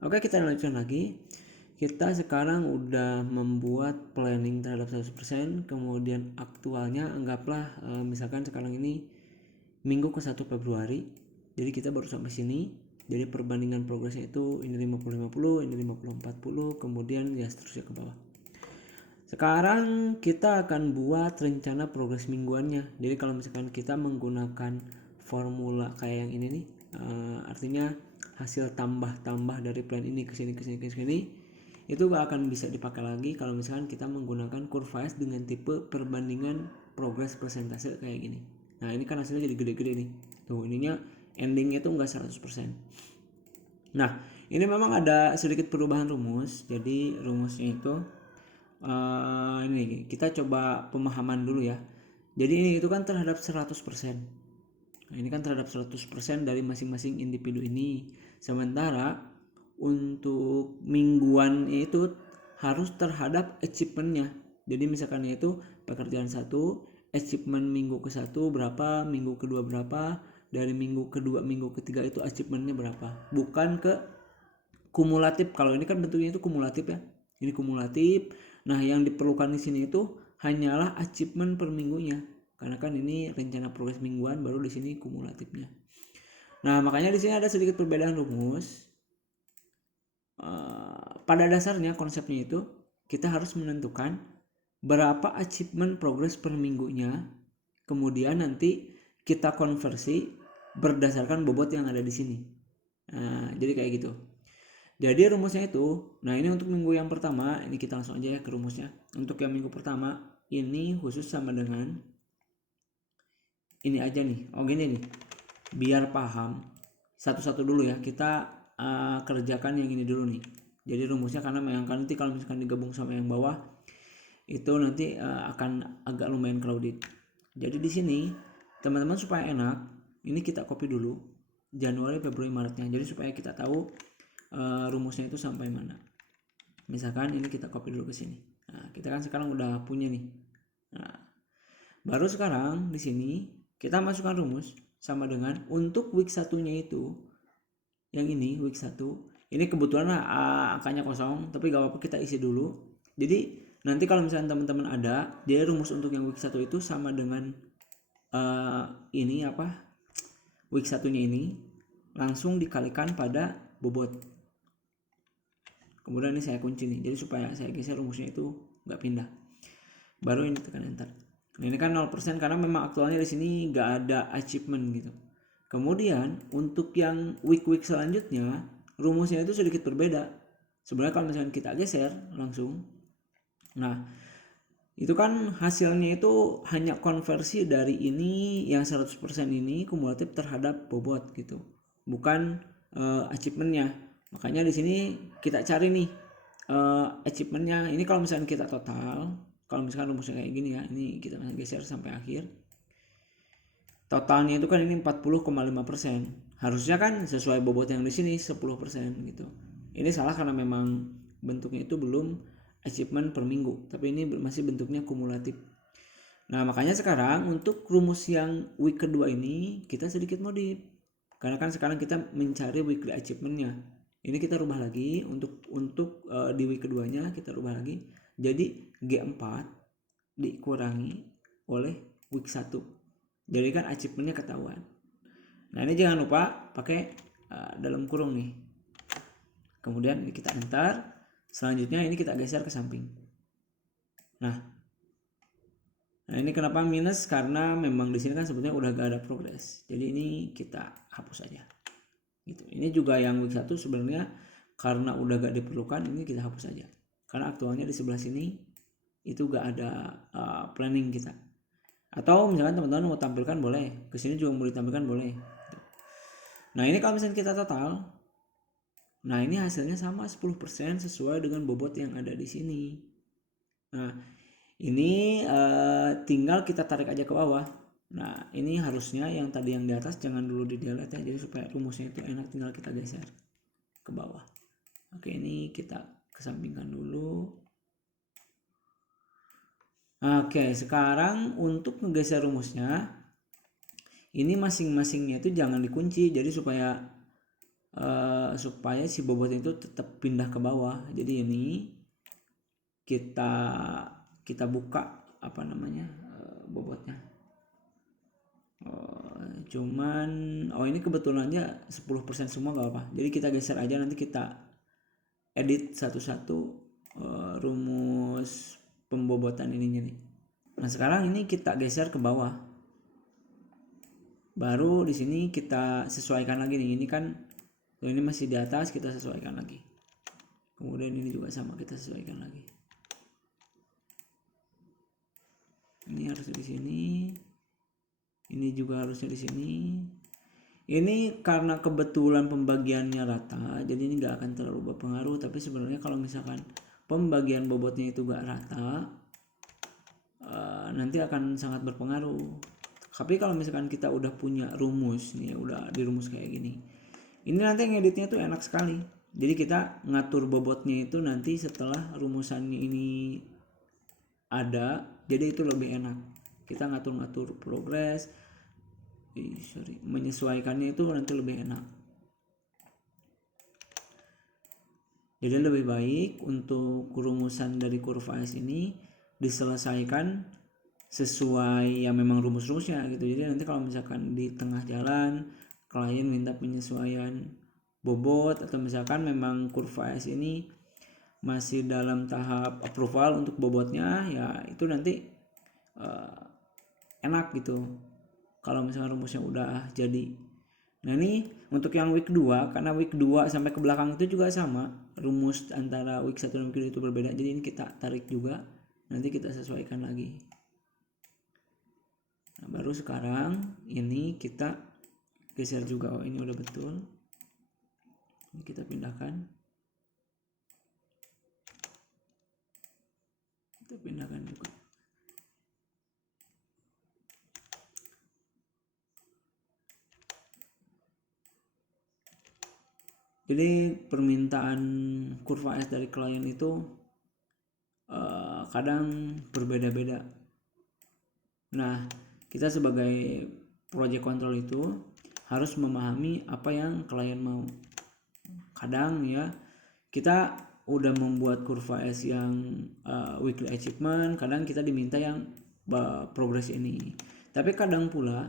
Oke, kita lanjutkan lagi. Kita sekarang udah membuat planning terhadap 100%, kemudian aktualnya anggaplah misalkan sekarang ini minggu ke 1 Februari. Jadi kita baru sampai sini. Jadi perbandingan progresnya itu ini 50-50, ini 50-40, kemudian ya seterusnya ke bawah. Sekarang kita akan buat rencana progres mingguannya. Jadi kalau misalkan kita menggunakan formula kayak yang ini nih, artinya hasil tambah-tambah dari plan ini ke sini, itu gak akan bisa dipakai lagi kalau misalkan kita menggunakan kurva S dengan tipe perbandingan progres persentase kayak gini. Nah ini kan hasilnya jadi gede-gede nih. Tuh ininya endingnya tuh nggak 100%. Nah ini memang ada sedikit perubahan rumus. Jadi rumusnya itu ini kita coba pemahaman dulu ya. Jadi ini itu kan terhadap 100%. Nah, ini kan terhadap 100% dari masing-masing individu ini. Sementara untuk mingguan itu harus terhadap achievementnya. Jadi misalkan itu pekerjaan 1, achievement minggu ke 1 berapa, minggu kedua berapa, dari minggu kedua, minggu ketiga itu achievementnya berapa. Bukan ke kumulatif. Kalau ini kan bentuknya itu kumulatif ya. Ini kumulatif. Nah, yang diperlukan di sini itu hanyalah achievement per minggunya. Karena kan ini rencana progres mingguan, baru di sini kumulatifnya. Nah, makanya di sini ada sedikit perbedaan rumus. Pada dasarnya konsepnya itu kita harus menentukan berapa achievement progress per minggunya. Kemudian nanti kita konversi berdasarkan bobot yang ada di sini. Nah, jadi kayak gitu. Jadi rumusnya itu, nah ini untuk minggu yang pertama, ini kita langsung aja ya ke rumusnya. Untuk yang minggu pertama, ini khusus sama dengan ini aja nih. Oh gini nih, biar paham satu-satu dulu ya. Kita kerjakan yang ini dulu nih. Jadi rumusnya karena bayangkan nanti kalau misalkan digabung sama yang bawah, itu nanti akan agak lumayan crowded. Jadi di sini teman-teman supaya enak, ini kita copy dulu Januari, Februari, Maretnya. Jadi supaya kita tahu rumusnya itu sampai mana. Misalkan ini kita copy dulu ke sini. Nah, kita kan sekarang udah punya nih. Nah, baru sekarang di sini kita masukkan rumus sama dengan untuk week satunya itu yang ini week 1. Ini kebetulan angkanya kosong, tapi gak apa-apa kita isi dulu. Jadi nanti kalau misalnya teman-teman ada, dia rumus untuk yang week 1 itu sama dengan ini apa? Week satunya ini langsung dikalikan pada bobot. Kemudian ini saya kunci nih, jadi supaya saya geser rumusnya itu nggak pindah. Baru ini tekan enter. Nah, ini kan 0% karena memang aktualnya di sini nggak ada achievement gitu. Kemudian untuk yang week selanjutnya rumusnya itu sedikit berbeda. Sebenarnya kalau misalnya kita geser langsung, nah itu kan hasilnya itu hanya konversi dari ini yang 100% ini kumulatif terhadap bobot gitu, bukan achievementnya. Makanya di sini kita cari nih achievementnya. Ini kalau misalnya kita total, kalau misalkan rumusnya kayak gini ya, ini kita geser sampai akhir. Totalnya itu kan ini 40,5%. Harusnya kan sesuai bobot yang di sini 10% gitu. Ini salah karena memang bentuknya itu belum achievement per minggu, tapi ini masih bentuknya kumulatif. Nah, makanya sekarang untuk rumus yang week kedua ini kita sedikit modif. Karena kan sekarang kita mencari weekly achievementnya. Ini kita rubah lagi untuk di week keduanya kita rubah lagi. Jadi G4 dikurangi oleh week 1. Jadi kan achievementnya ketahuan. Nah, ini jangan lupa pakai dalam kurung nih. Kemudian kita enter. Selanjutnya ini kita geser ke samping. Nah ini kenapa minus? Karena memang di sini kan sebetulnya udah gak ada progres. Jadi ini kita hapus aja. Gitu. Ini juga yang week 1 sebenarnya karena udah gak diperlukan, ini kita hapus aja. Karena aktualnya di sebelah sini itu gak ada planning kita. Atau misalkan teman-teman mau tampilkan boleh, kesini juga mau ditampilkan boleh. Gitu. Nah ini kalau misalnya kita total, nah ini hasilnya sama 10% sesuai dengan bobot yang ada di sini. Nah ini tinggal kita tarik aja ke bawah. Nah ini harusnya yang tadi yang di atas jangan dulu di delete ya, jadi supaya rumusnya itu enak, tinggal kita geser ke bawah. Oke, ini kita kesampingkan dulu. Oke, sekarang untuk menggeser rumusnya, ini masing-masingnya itu jangan dikunci, jadi supaya supaya si bobot itu tetap pindah ke bawah. Jadi ini kita buka apa namanya bobotnya. Cuman ini kebetulannya 10% semua gak apa. Jadi kita geser aja, nanti kita edit satu-satu rumus pembobotan ininya nih. Nah sekarang ini kita geser ke bawah. Baru di sini kita sesuaikan lagi nih. Ini kan ini masih di atas, kita sesuaikan lagi. Kemudian ini juga sama, kita sesuaikan lagi. Ini harusnya di sini. Ini juga harusnya di sini. Ini karena kebetulan pembagiannya rata, jadi ini nggak akan terlalu berpengaruh. Tapi sebenarnya kalau misalkan pembagian bobotnya itu nggak rata, nanti akan sangat berpengaruh. Tapi kalau misalkan kita udah punya rumus nih, udah dirumus kayak gini, ini nanti ngeditnya tuh enak sekali. Jadi kita ngatur bobotnya itu nanti setelah rumusannya ini ada, jadi itu lebih enak. Kita ngatur-ngatur progres, menyesuaikannya itu nanti lebih enak. Jadi lebih baik untuk rumusan dari kurva S ini diselesaikan sesuai yang memang rumus-rumusnya gitu. Jadi nanti kalau misalkan di tengah jalan klien minta penyesuaian bobot, atau misalkan memang kurva S ini masih dalam tahap approval untuk bobotnya, ya itu nanti enak gitu kalau misalkan rumusnya udah jadi. Nah ini untuk yang week 2, karena week 2 sampai ke belakang itu juga sama, rumus antara week 1 dan week 2 itu berbeda. Jadi ini kita tarik juga, nanti kita sesuaikan lagi. Nah baru sekarang ini kita geser juga. Ini udah betul. Ini kita pindahkan. Kita pindahkan juga. Jadi permintaan kurva S dari klien itu kadang berbeda-beda. Nah, kita sebagai project control itu harus memahami apa yang klien mau. Kadang ya kita udah membuat kurva S yang weekly achievement, kadang kita diminta yang progress ini. Tapi kadang pula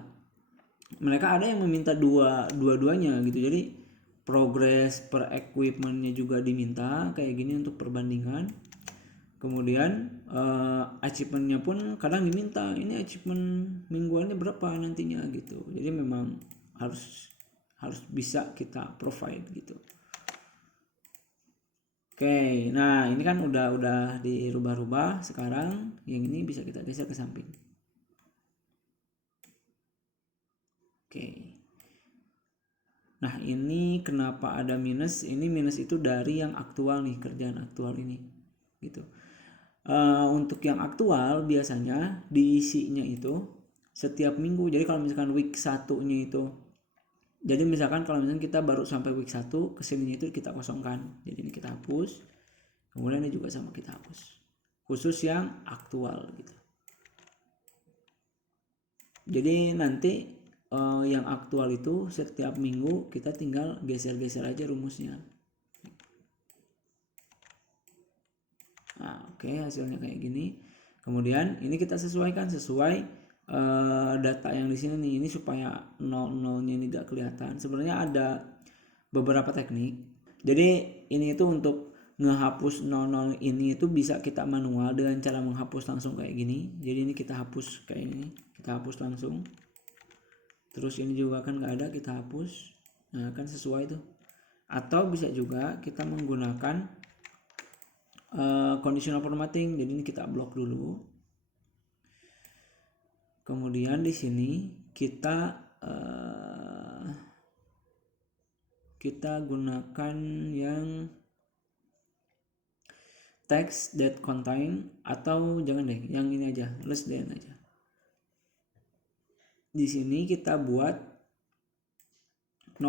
mereka ada yang meminta dua-duanya gitu. Jadi progress per equipmentnya juga diminta kayak gini untuk perbandingan. Kemudian achievementnya pun kadang diminta, ini achievement mingguannya berapa nantinya gitu. Jadi memang harus bisa kita provide gitu. Oke, nah ini kan udah dirubah-rubah. Sekarang yang ini bisa kita geser ke samping. Oke. Nah ini kenapa ada minus? Ini minus itu dari yang aktual nih, kerjaan aktual ini gitu. Untuk yang aktual biasanya diisinya itu setiap minggu. Jadi kalau misalkan week 1-nya itu, jadi misalkan kalau misalkan kita baru sampai week 1, kesininya itu kita kosongkan. Jadi ini kita hapus. Kemudian ini juga sama kita hapus. Khusus yang aktual gitu. Jadi nanti yang aktual itu setiap minggu kita tinggal geser-geser aja rumusnya. Nah, oke, hasilnya kayak gini. Kemudian ini kita sesuaikan sesuai data yang di sini nih. Ini supaya 00-nya ini gak kelihatan. Sebenarnya ada beberapa teknik. Jadi ini itu untuk ngehapus 00 ini itu bisa kita manual dengan cara menghapus langsung kayak gini. Jadi ini kita hapus kayak ini, kita hapus langsung. Terus ini juga kan nggak ada, kita hapus. Nah kan sesuai tuh. Atau bisa juga kita menggunakan conditional formatting. Jadi ini kita blok dulu. Kemudian di sini kita gunakan yang text that contain, atau jangan deh, yang ini aja, less than aja. Di sini kita buat 0%.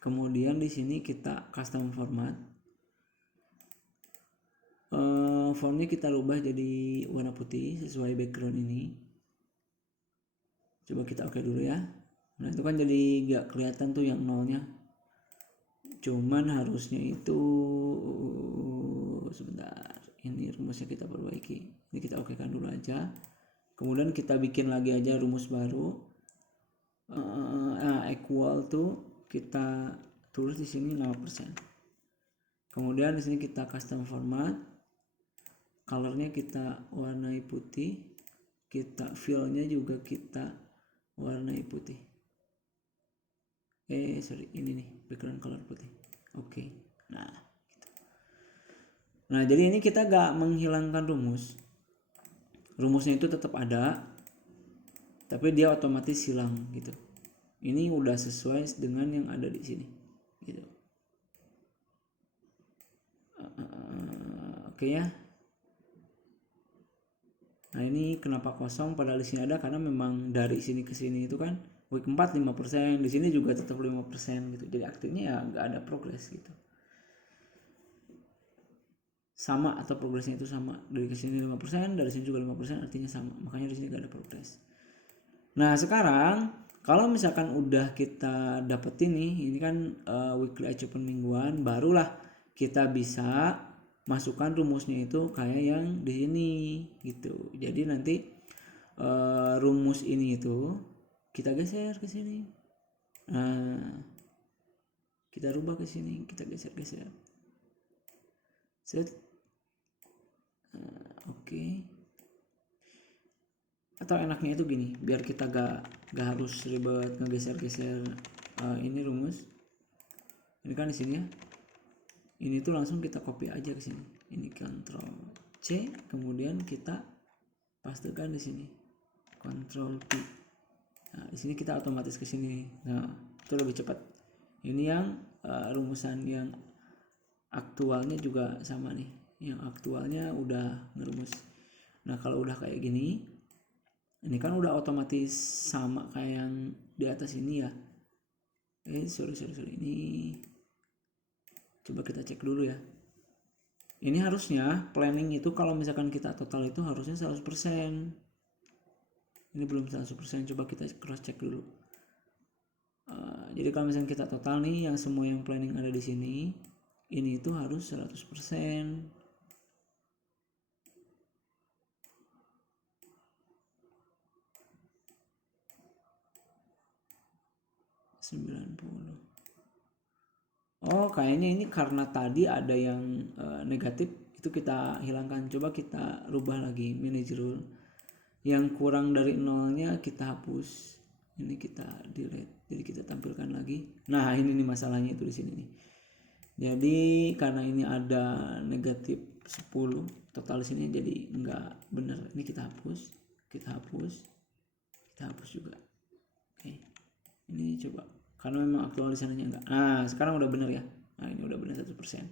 Kemudian di sini kita custom format. Fontnya kita rubah jadi warna putih sesuai background ini. Coba kita oke dulu ya. Nah itu kan jadi gak kelihatan tuh yang nolnya, cuman harusnya itu sebentar, ini rumusnya kita perbaiki. Ini kita okekan dulu aja, kemudian kita bikin lagi aja rumus baru. Equal to kita tulis di sini 0%. Kemudian di sini kita custom format, colornya kita warnai putih, kita fillnya juga kita warnai putih. Ini nih background color putih. Oke. Nah, gitu. Nah, jadi ini kita gak menghilangkan rumus. Rumusnya itu tetap ada, tapi dia otomatis hilang gitu. Ini udah sesuai dengan yang ada di sini gitu. Oke ya. Nah, ini kenapa kosong padahal di sini ada, karena memang dari sini ke sini itu kan week 4 5%, di sini juga tetap 5% gitu. Jadi aktifnya ya nggak ada progres gitu. Sama atau progresnya itu sama, dari sini 5%, dari sini juga 5%, artinya sama. Makanya di sini nggak ada progres. Nah, sekarang kalau misalkan udah kita dapetin nih, ini kan weekly achievement mingguan, barulah kita bisa masukkan rumusnya itu kayak yang di sini gitu. Jadi nanti rumus ini itu kita geser ke sini. Nah, kita rubah ke sini, kita geser-geser. Set. Oke. Atau enaknya itu gini, biar kita gak harus ribet ngegeser-geser ini rumus. Ini kan di sini ya. Ini tuh langsung kita copy aja ke sini. Ini Ctrl C, kemudian kita pastekan di sini. Ctrl P. Nah, di sini kita otomatis ke sini. Nah, itu lebih cepat. Ini yang rumusan yang aktualnya juga sama nih. Yang aktualnya udah ngerumus. Nah, kalau udah kayak gini, ini kan udah otomatis sama kayak yang di atas ini ya. Sorry. Ini coba kita cek dulu ya. Ini harusnya planning itu kalau misalkan kita total itu harusnya 100%. Ini belum 100%, coba kita cross check dulu. Jadi kalau misalkan kita total nih, yang semua yang planning ada di sini, ini itu harus 100%. 90. Oh, kayaknya ini karena tadi ada yang negatif, itu kita hilangkan. Coba kita rubah lagi manage rule. Yang kurang dari nolnya kita hapus. Ini kita delete. Jadi kita tampilkan lagi. Nah, ini nih masalahnya itu di sini nih. Jadi karena ini ada negatif 10 total di sini, jadi nggak benar. Ini kita hapus, kita hapus juga. Oke. Ini coba, karena memang aktual di sananya enggak. Nah, sekarang udah benar ya. Nah, ini udah benar 100%.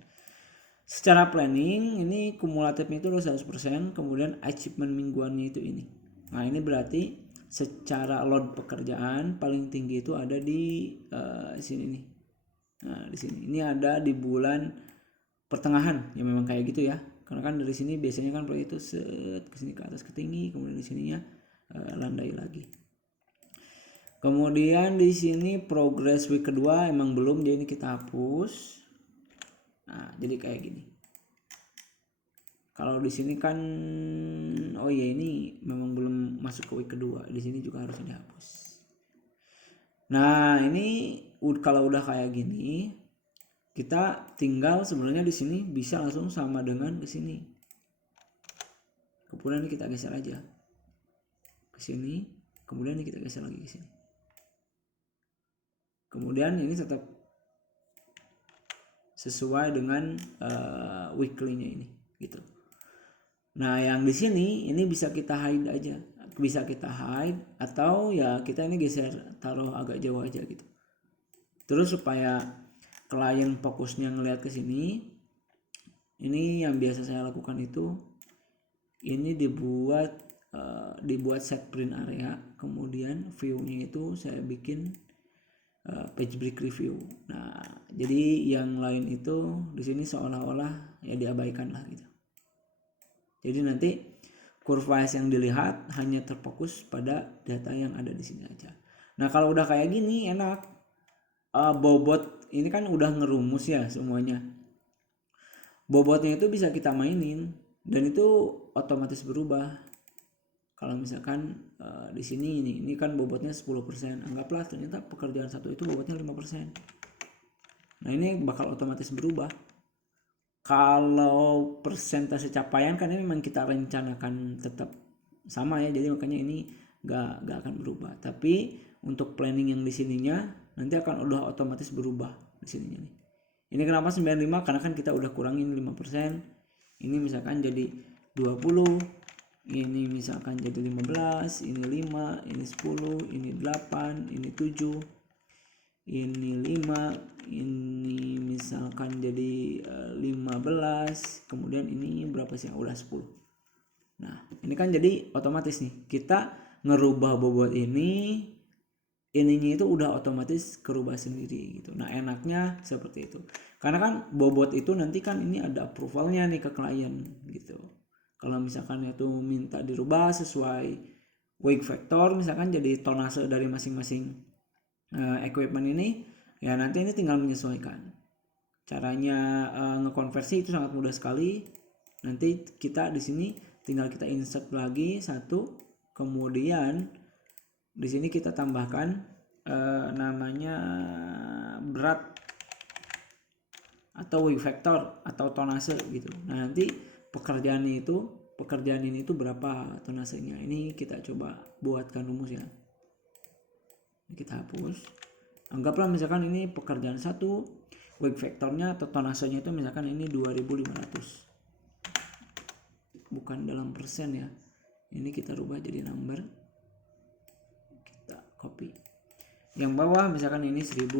Secara planning ini kumulatifnya itu udah 100%, kemudian achievement mingguannya itu ini. Nah, ini berarti secara load pekerjaan paling tinggi itu ada di sini nih. Nah, di sini. Ini ada di bulan pertengahan, ya memang kayak gitu ya. Karena kan dari sini biasanya kan proyek itu set ke sini ke atas ke tinggi, kemudian di sininya landai lagi. Kemudian di sini progress week kedua emang belum, jadi ini kita hapus. Nah, jadi kayak gini. Kalau di sini kan oh ya, ini memang belum masuk ke week kedua. Di sini juga harus dihapus. Nah, ini kalau udah kayak gini, kita tinggal sebenarnya di sini bisa langsung sama dengan ke sini. Kemudian ini kita geser aja ke sini, kemudian ini kita geser lagi ke sini. Kemudian ini tetap sesuai dengan weekly-nya ini gitu. Nah, yang di sini ini bisa kita hide aja. Bisa kita hide atau ya kita ini geser, taruh agak jauh aja gitu. Terus supaya klien fokusnya ngelihat ke sini, ini yang biasa saya lakukan itu ini dibuat set print area, kemudian view-nya itu saya bikin page break review. Nah, jadi yang lain itu di sini seolah-olah ya diabaikan lah gitu. Jadi nanti kurva yang dilihat hanya terfokus pada data yang ada di sini aja. Nah kalau udah kayak gini enak. Bobot ini kan udah ngerumus ya semuanya. Bobotnya itu bisa kita mainin dan itu otomatis berubah. Kalau misalkan di sini ini kan bobotnya 10%, anggaplah ternyata pekerjaan satu itu bobotnya 5%. Nah ini bakal otomatis berubah. Kalau persentase capaian kan ini memang kita rencanakan tetap sama ya, jadi makanya ini gak akan berubah. Tapi untuk planning yang di sininya nanti akan udah otomatis berubah di sininya nih. Ini kenapa 95? Karena kan kita udah kurangin 5%. Ini misalkan jadi 20, ini misalkan jadi 15, ini 5, ini 10, ini 8, ini 7, ini 5, ini misalkan jadi 15, kemudian ini berapa sih? Udah 10. Nah ini kan jadi otomatis nih kita ngerubah bobot ini, ininya itu udah otomatis kerubah sendiri gitu. Nah enaknya seperti itu, karena kan bobot itu nanti kan ini ada approvalnya nih ke klien gitu. Kalau misalkan itu minta dirubah sesuai weight factor, misalkan jadi tonase dari masing-masing equipment ini, ya nanti ini tinggal menyesuaikan. Caranya ngekonversi itu sangat mudah sekali. Nanti kita di sini tinggal kita insert lagi satu, kemudian di sini kita tambahkan namanya berat atau weight factor atau tonase gitu. Nah nanti pekerjaan ini itu berapa tonasenya. Ini kita coba buatkan rumus ya. Kita hapus. Anggaplah misalkan ini pekerjaan satu, weight factornya atau tonasenya itu misalkan ini 2500. Bukan dalam persen ya. Ini kita rubah jadi number. Kita copy. Yang bawah misalkan ini 1000,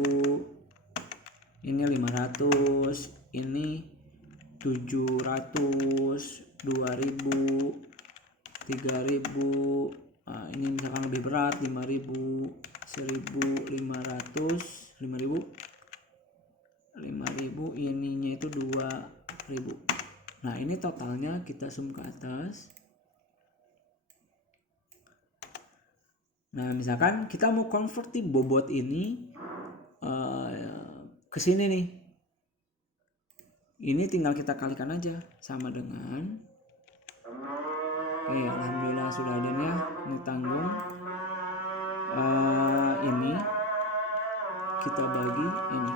ini 500, ini 700, 2000, 3000, ini misalkan lebih berat 5000, 1500, 5000, ininya itu 2000. Nah ini totalnya kita zoom ke atas. Nah misalkan kita mau konversi bobot ini ke sini nih, ini tinggal kita kalikan aja sama dengan alhamdulillah sudah ada ya, ini tanggung. Ini kita bagi ini,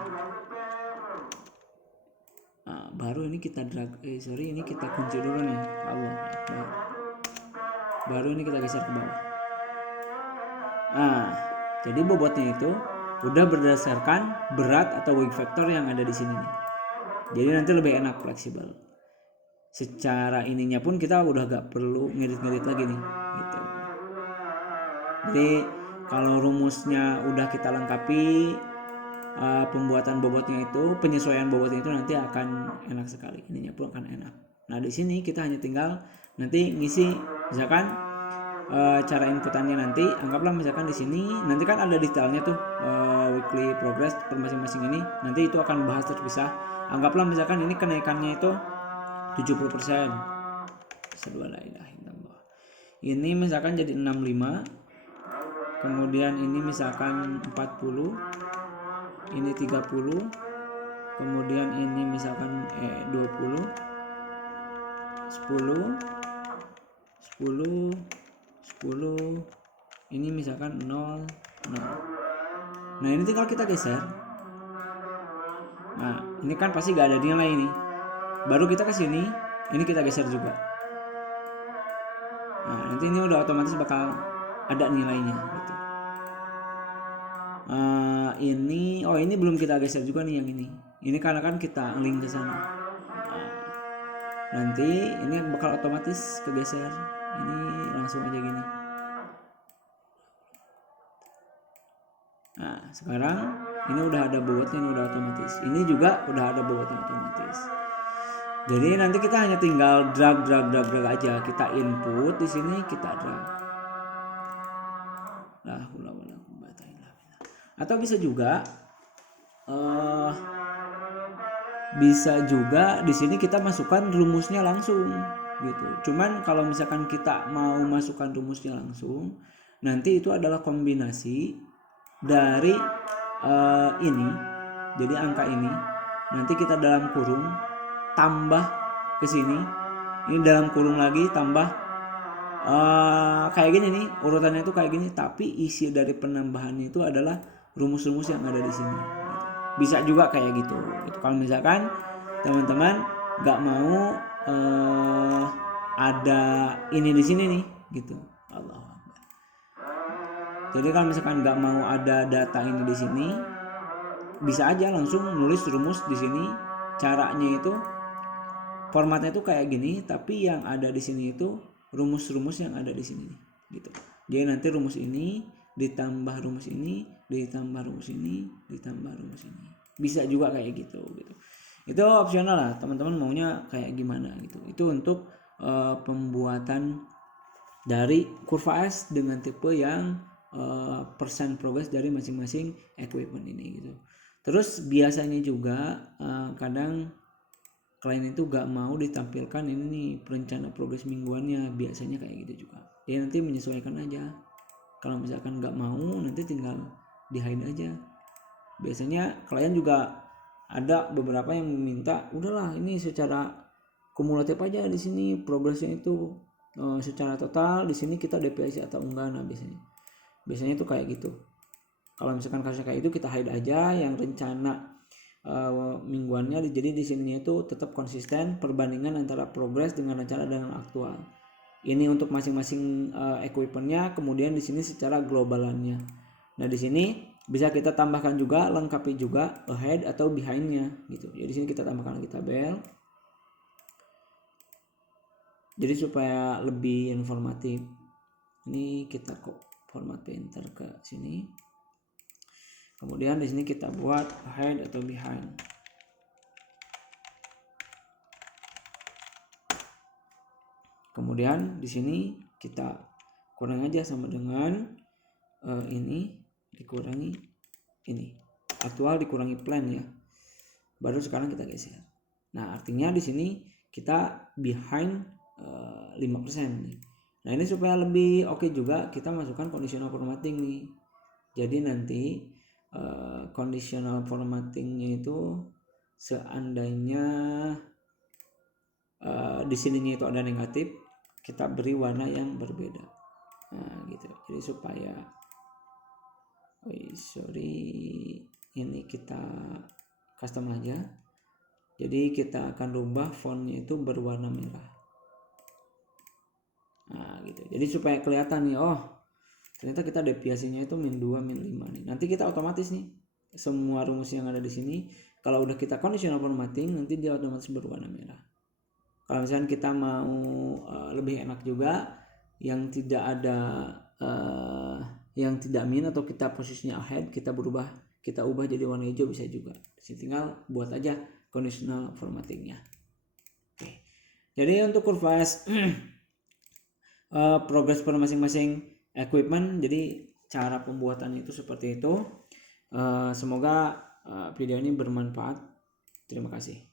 baru ini kita drag, ini kita kunci dulu nih, Allah Akbar. Baru ini kita geser ke bawah. Nah jadi bobotnya itu udah berdasarkan berat atau weight factor yang ada di sini nih. Jadi nanti lebih enak, fleksibel. Secara ininya pun kita udah gak perlu ngedit-ngedit lagi nih gitu. Jadi kalau rumusnya udah kita lengkapi, pembuatan bobotnya itu, penyesuaian bobotnya itu nanti akan enak sekali. Ininya pun akan enak. Nah di sini kita hanya tinggal nanti ngisi, misalkan cara inputannya nanti, anggaplah misalkan di sini nanti kan ada detailnya tuh, weekly progress per masing-masing ini, nanti itu akan bahas terpisah. Anggaplah misalkan ini kenaikannya itu 70%. Ini misalkan jadi 65, kemudian ini misalkan 40, ini 30, kemudian ini misalkan 20, 10, 10, 10, ini misalkan 0, 0. Nah ini tinggal kita geser. Nah ini kan pasti gak ada nilai ini, baru kita ke sini, ini kita geser juga. Nah nanti ini udah otomatis bakal ada nilainya gitu. Ini belum kita geser juga nih yang ini karena kan kita link ke sana. Nanti ini bakal otomatis kegeser. Ini langsung aja gini. Nah sekarang ini udah ada bobotnya, ini udah otomatis. Ini juga udah ada bobotnya otomatis. Jadi nanti kita hanya tinggal drag aja. Kita input di sini, kita drag. Atau bisa juga di sini kita masukkan rumusnya langsung gitu. Cuman kalau misalkan kita mau masukkan rumusnya langsung, nanti itu adalah kombinasi dari ini, jadi angka ini nanti kita dalam kurung tambah ke sini, ini dalam kurung lagi tambah kayak gini nih, urutannya itu kayak gini, tapi isi dari penambahannya itu adalah rumus-rumus yang ada di sini gitu. Bisa juga kayak gitu. Kalau misalkan teman-teman nggak mau ada ini di sini nih gitu. Allah. Jadi kalau misalkan nggak mau ada data ini di sini, bisa aja langsung nulis rumus di sini. Caranya itu formatnya itu kayak gini, tapi yang ada di sini itu rumus-rumus yang ada di sini gitu. Jadi nanti rumus ini ditambah rumus ini, ditambah rumus ini, ditambah rumus ini. Bisa juga kayak gitu. Itu opsional lah, teman-teman maunya kayak gimana gitu. Itu untuk pembuatan dari kurva S dengan tipe yang persen progress dari masing-masing equipment ini gitu. Terus biasanya juga kadang klien itu gak mau ditampilkan ini nih perencana progres mingguannya, biasanya kayak gitu juga. Dia nanti menyesuaikan aja. Kalau misalkan gak mau, nanti tinggal di hide aja. Biasanya klien juga ada beberapa yang meminta, udahlah ini secara kumulatif aja di sini progresnya itu secara total, di sini kita DPS atau enggak. Nah biasanya itu kayak gitu. Kalau misalkan kasusnya kayak itu, kita hide aja yang rencana mingguannya. Jadi di sini itu tetap konsisten perbandingan antara progres dengan rencana dengan aktual. Ini untuk masing-masing equipmentnya, kemudian di sini secara globalannya. Nah di sini bisa kita tambahkan juga, lengkapi juga ahead atau behindnya gitu. Jadi di sini kita tambahkan lagi tabel. Jadi supaya lebih informatif. Ini kita kok format painter ke sini. Kemudian di sini kita buat ahead atau behind. Kemudian di sini kita kurang aja sama dengan ini dikurangi ini. Aktual dikurangi plan ya. Baru sekarang kita geser. Nah, artinya di sini kita behind 5% nih. Nah, ini supaya lebih oke juga kita masukkan conditional formatting nih. Jadi nanti conditional formattingnya itu seandainya di sininya itu ada negatif, kita beri warna yang berbeda. Nah gitu. Jadi supaya ini kita custom aja. Jadi kita akan rubah fontnya itu berwarna merah. Nah gitu. Jadi supaya kelihatan nih, oh ternyata kita deviasinya itu -2, -5 nih. Nanti kita otomatis nih semua rumus yang ada di sini, kalau udah kita conditional formatting, nanti dia otomatis berwarna merah. Kalau misalnya kita mau lebih enak juga, yang tidak ada yang tidak min atau kita posisinya ahead, kita ubah jadi warna hijau bisa juga. Tinggal buat aja conditional formattingnya. Oke. Jadi untuk kurva S progress per masing-masing equipment, jadi cara pembuatannya itu seperti itu. Semoga video ini bermanfaat. Terima kasih.